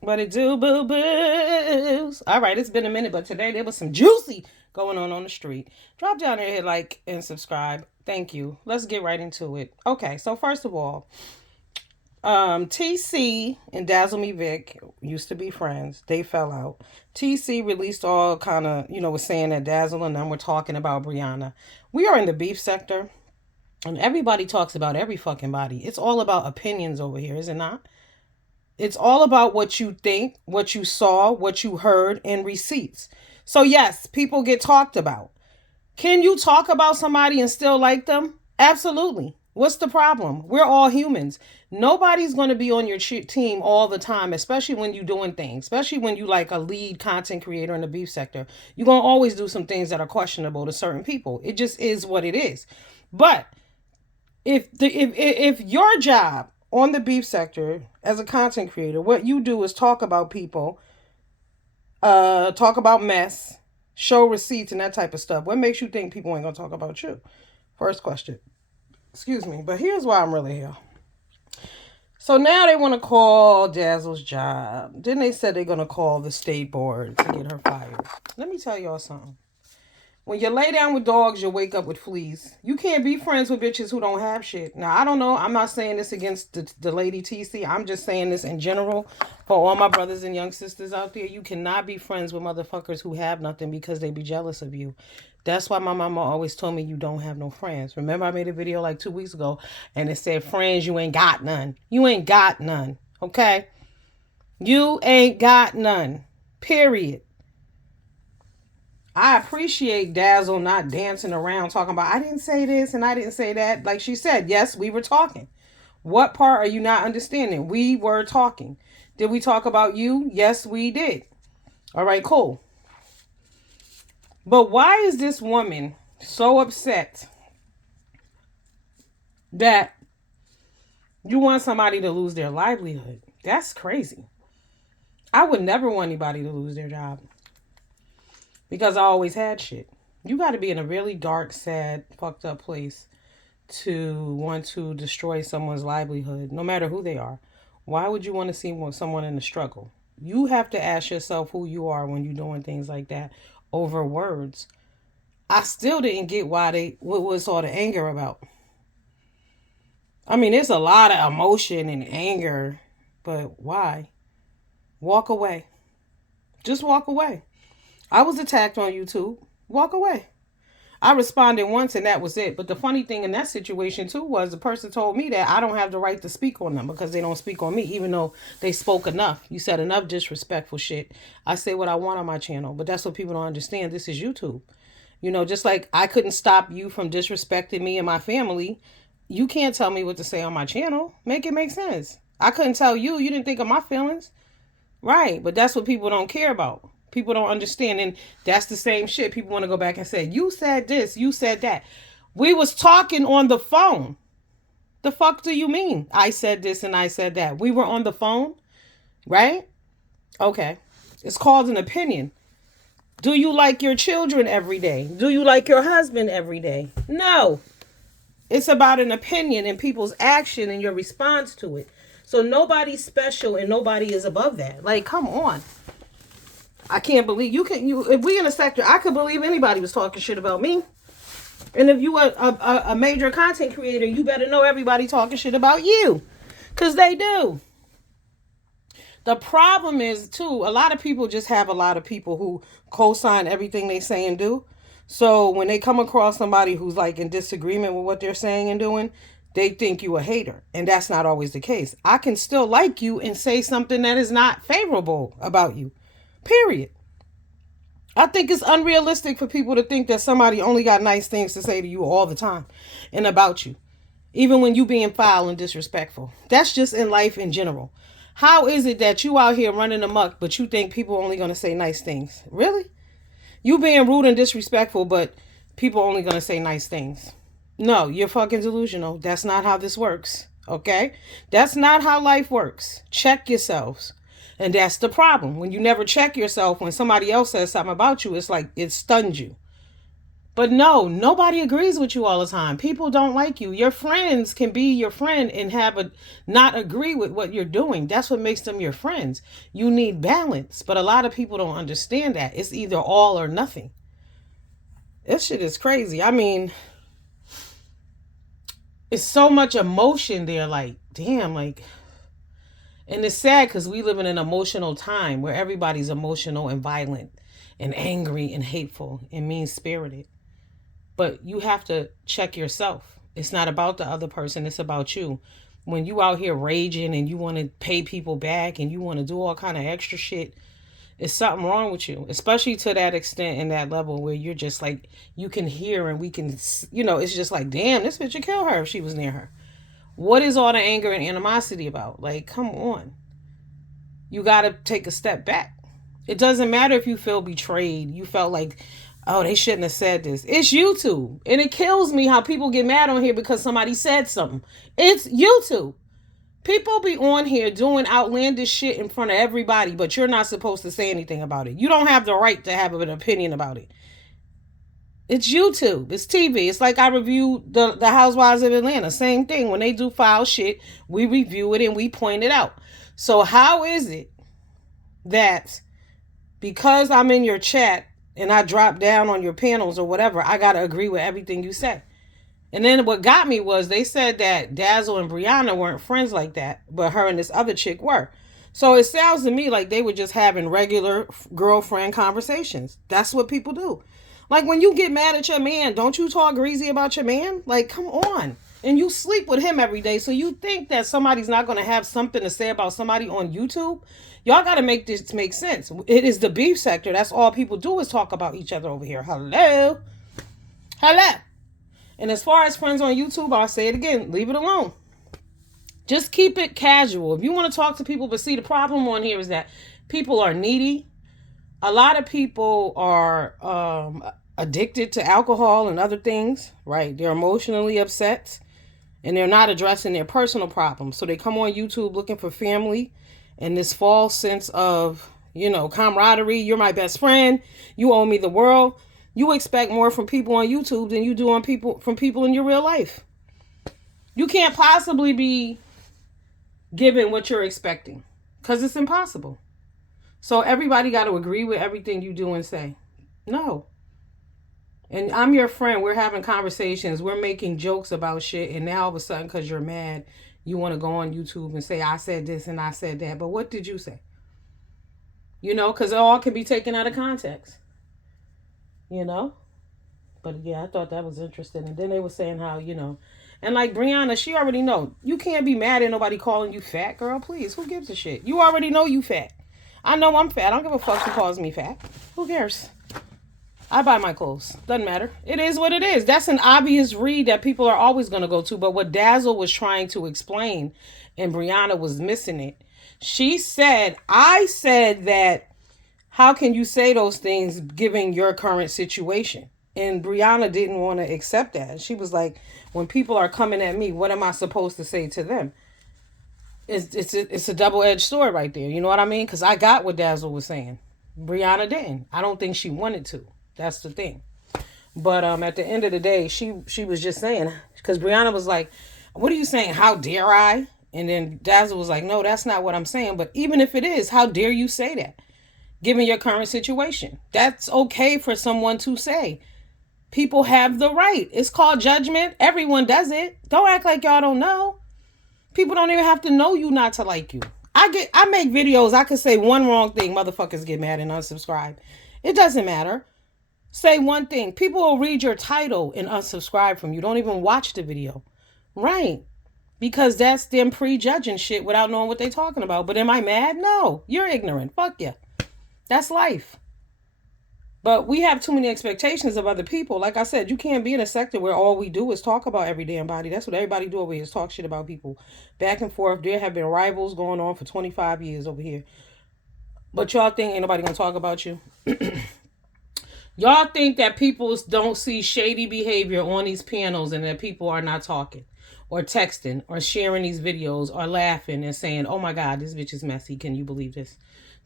What it do, boo boos? All right, it's been a minute, but today there was some juicy going on the street. Drop down there, hit like and subscribe. Thank you. Let's get right into it. Okay, so first of all, TC and Dazzle Me Vic used to be friends. They fell out. TC released all kind of, was saying that Dazzle and them were talking about Brianna. We are in the beef sector, and everybody talks about every fucking body. It's all about opinions over here, is it not? It's all about what you think, what you saw, what you heard, and receipts. So, yes, people get talked about. Can you talk about somebody and still like them? Absolutely. What's the problem? We're all humans. Nobody's going to be on your team all the time, especially when you're doing things, especially when you like a lead content creator in the beef sector. You're going to always do some things that are questionable to certain people. It just is what it is. But if your job on the beef sector as a content creator, what you do is talk about people, talk about mess, show receipts and that type of stuff. What makes you think people ain't gonna talk about you? First question. Excuse me, but here's why I'm really here. So now they want to call Dazzle's job. Then they said they're gonna call the state board to get her fired. Let me tell y'all something. When you lay down with dogs, you wake up with fleas. You can't be friends with bitches who don't have shit. Now, I don't know. I'm not saying this against the lady TC. I'm just saying this in general for all my brothers and young sisters out there. You cannot be friends with motherfuckers who have nothing because they be jealous of you. That's why my mama always told me you don't have no friends. Remember, I made a video like 2 weeks ago and it said, friends, you ain't got none. You ain't got none. Okay? You ain't got none. Period. I appreciate Dazzle not dancing around talking about, I didn't say this and I didn't say that. Like she said, yes, we were talking. What part are you not understanding? We were talking. Did we talk about you? Yes, we did. All right, cool. But why is this woman so upset that you want somebody to lose their livelihood? That's crazy. I would never want anybody to lose their job because I always had shit. You got to be in a really dark, sad, fucked up place to want to destroy someone's livelihood, no matter who they are. Why would you want to see someone in the struggle? You have to ask yourself who you are when you're doing things like that over words. I still didn't get what was all the anger about. I mean, there's a lot of emotion and anger, but why? Walk away. Just walk away. I was attacked on YouTube. Walk away. I responded once and that was it. But the funny thing in that situation too was the person told me that I don't have the right to speak on them because they don't speak on me, even though they spoke enough. You said enough disrespectful shit. I say what I want on my channel, but that's what people don't understand. This is YouTube. Just like I couldn't stop you from disrespecting me and my family, you can't tell me what to say on my channel. Make it make sense. I couldn't tell you. You didn't think of my feelings. Right, but that's what people don't care about. People don't understand, and that's the same shit. People want to go back and say, you said this, you said that. We was talking on the phone. The fuck do you mean? I said this and I said that. We were on the phone, right? Okay. It's called an opinion. Do you like your children every day? Do you like your husband every day? No. It's about an opinion and people's action and your response to it. So nobody's special and nobody is above that. Like, come on. I can't believe if we in a sector, I could believe anybody was talking shit about me. And if you are a major content creator, you better know everybody talking shit about you. Because they do. The problem is, too, a lot of people just have a lot of people who co-sign everything they say and do. So when they come across somebody who's like in disagreement with what they're saying and doing, they think you a hater. And that's not always the case. I can still like you and say something that is not favorable about you. Period. I think it's unrealistic for people to think that somebody only got nice things to say to you all the time and about you, even when you being foul and disrespectful. That's just in life in general. How is it that you out here running amok, but you think people only going to say nice things? Really? You being rude and disrespectful, but people only going to say nice things. No, you're fucking delusional. That's not how this works. Okay? That's not how life works. Check yourselves. And that's the problem. When you never check yourself, when somebody else says something about you, it's like it stuns you. But no, nobody agrees with you all the time. People don't like you. Your friends can be your friend and have a not agree with what you're doing. That's what makes them your friends. You need balance, but a lot of people don't understand that. It's either all or nothing. This shit is crazy. I mean, it's so much emotion there. Like, damn, like, and it's sad because we live in an emotional time where everybody's emotional and violent and angry and hateful and mean spirited. But you have to check yourself. It's not about the other person, it's about you. When you out here raging and you want to pay people back and you want to do all kind of extra shit, it's something wrong with you, especially to that extent and that level where you're just like, you can hear and we can, it's just like, damn, this bitch would kill her if she was near her. What is all the anger and animosity about? Like, come on. You got to take a step back. It doesn't matter if you feel betrayed. You felt like, oh, they shouldn't have said this. It's YouTube. And it kills me how people get mad on here because somebody said something. It's YouTube. People be on here doing outlandish shit in front of everybody, but you're not supposed to say anything about it. You don't have the right to have an opinion about it. It's YouTube. It's TV. It's like I review the Housewives of Atlanta. Same thing. When they do foul shit, we review it and we point it out. So how is it that because I'm in your chat and I drop down on your panels or whatever, I got to agree with everything you say? And then what got me was they said that Dazzle and Brianna weren't friends like that, but her and this other chick were. So it sounds to me like they were just having regular girlfriend conversations. That's what people do. Like when you get mad at your man, don't you talk greasy about your man? Like, come on. And you sleep with him every day. So you think that somebody's not going to have something to say about somebody on YouTube? Y'all got to make this make sense. It is the beef sector. That's all people do is talk about each other over here. Hello. Hello. And as far as friends on YouTube, I'll say it again. Leave it alone. Just keep it casual. If you want to talk to people, but see, the problem on here is that people are needy. A lot of people are addicted to alcohol and other things, right? They're emotionally upset and they're not addressing their personal problems. So they come on YouTube looking for family and this false sense of, camaraderie. You're my best friend. You owe me the world. You expect more from people on YouTube than you do from people in your real life. You can't possibly be given what you're expecting because it's impossible. So everybody got to agree with everything you do and say. No. And I'm your friend. We're having conversations. We're making jokes about shit. And now all of a sudden, because you're mad, you want to go on YouTube and say, I said this and I said that. But what did you say? Because it all can be taken out of context. But yeah, I thought that was interesting. And then they were saying how, and like Brianna, she already know. You can't be mad at nobody calling you fat, girl. Please, who gives a shit? You already know you fat. I know I'm fat. I don't give a fuck who calls me fat. Who cares? I buy my clothes. Doesn't matter. It is what it is. That's an obvious read that people are always going to go to. But what Dazzle was trying to explain, and Brianna was missing it. She said, I said that, how can you say those things given your current situation? And Brianna didn't want to accept that. She was like, when people are coming at me, what am I supposed to say to them? It's a double-edged sword right there. You know what I mean? Because I got what Dazzle was saying. Brianna didn't. I don't think she wanted to. That's the thing. But at the end of the day, she was just saying, because Brianna was like, what are you saying? How dare I? And then Dazzle was like, no, that's not what I'm saying. But even if it is, how dare you say that? Given your current situation. That's okay for someone to say. People have the right. It's called judgment. Everyone does it. Don't act like y'all don't know. People don't even have to know you not to like you. I make videos. I could say one wrong thing. Motherfuckers get mad and unsubscribe. It doesn't matter. Say one thing. People will read your title and unsubscribe from you. Don't even watch the video. Right. Because that's them prejudging shit without knowing what they're talking about. But am I mad? No. You're ignorant. Fuck you. That's life. But we have too many expectations of other people. Like I said, you can't be in a sector where all we do is talk about every damn body. That's what everybody do over here is talk shit about people. Back and forth. There have been rivals going on for 25 years over here. But y'all think ain't nobody gonna talk about you? Y'all think that people don't see shady behavior on these panels and that people are not talking or texting or sharing these videos or laughing and saying, oh my God, this bitch is messy. Can you believe this?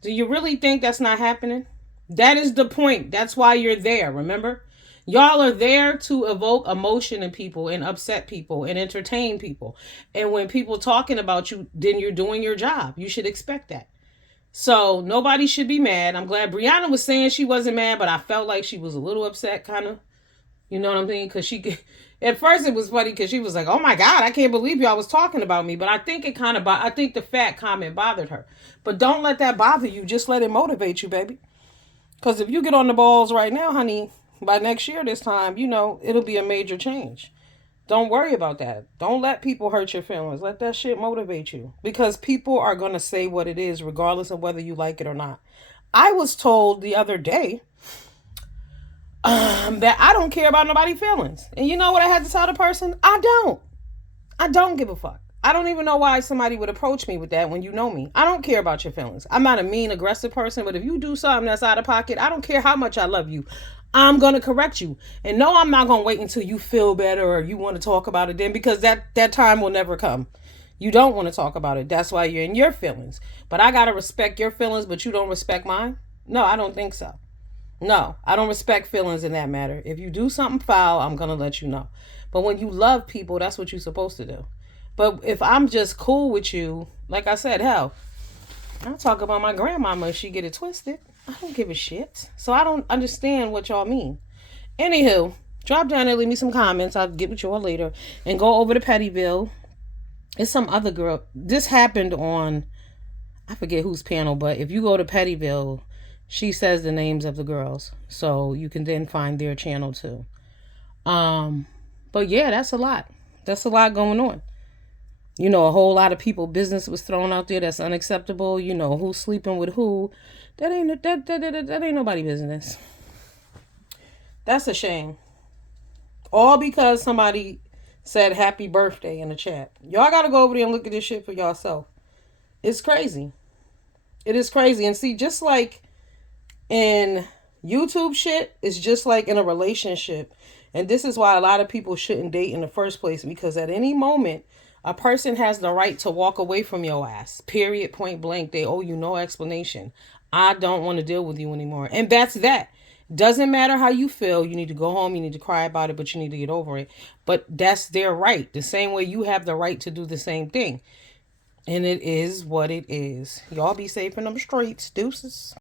Do you really think that's not happening? That is the point. That's why you're there, remember? Y'all are there to evoke emotion in people and upset people and entertain people. And when people talking about you, then you're doing your job. You should expect that. So nobody should be mad. I'm glad Brianna was saying she wasn't mad, but I felt like she was a little upset, kind of. You know what I'm saying? Because she, at first it was funny because she was like, "Oh my God, I can't believe y'all was talking about me." But I think it kind of, I think the fat comment bothered her. But don't let that bother you. Just let it motivate you, baby. Because if you get on the balls right now, honey, by next year this time, you know, it'll be a major change. Don't worry about that. Don't let people hurt your feelings. Let that shit motivate you. Because people are going to say what it is, regardless of whether you like it or not. I was told the other day that I don't care about nobody's feelings. And you know what I had to tell the person? I don't. I don't give a fuck. I don't even know why somebody would approach me with that when you know me. I don't care about your feelings. I'm not a mean, aggressive person, but if you do something that's out of pocket, I don't care how much I love you. I'm going to correct you. And no, I'm not going to wait until you feel better or you want to talk about it then, because that time will never come. You don't want to talk about it. That's why you're in your feelings. But I got to respect your feelings, but you don't respect mine? No, I don't think so. No, I don't respect feelings in that matter. If you do something foul, I'm going to let you know. But when you love people, that's what you're supposed to do. But if I'm just cool with you, like I said, hell, I'll talk about my grandmama if she get it twisted. I don't give a shit. So I don't understand what y'all mean. Anywho, drop down and leave me some comments. I'll get with y'all later. And go over to Pettyville. It's some other girl. This happened on, I forget whose panel, but if you go to Pettyville, she says the names of the girls. So you can then find their channel too. But yeah, that's a lot. That's a lot going on. You know, a whole lot of people business was thrown out there that's unacceptable. You know, who's sleeping with who. That ain't nobody business. That's a shame. All because somebody said happy birthday in the chat. Y'all gotta go over there and look at this shit for yourself. It's crazy. It is crazy. And see, just like in YouTube shit, it's just like in a relationship. And this is why a lot of people shouldn't date in the first place, because at any moment, a person has the right to walk away from your ass. Period. Point blank. They owe you no explanation. I don't want to deal with you anymore. And that's that. Doesn't matter how you feel. You need to go home. You need to cry about it, but you need to get over it. But that's their right. The same way you have the right to do the same thing. And it is what it is. Y'all be safe in them streets. Deuces.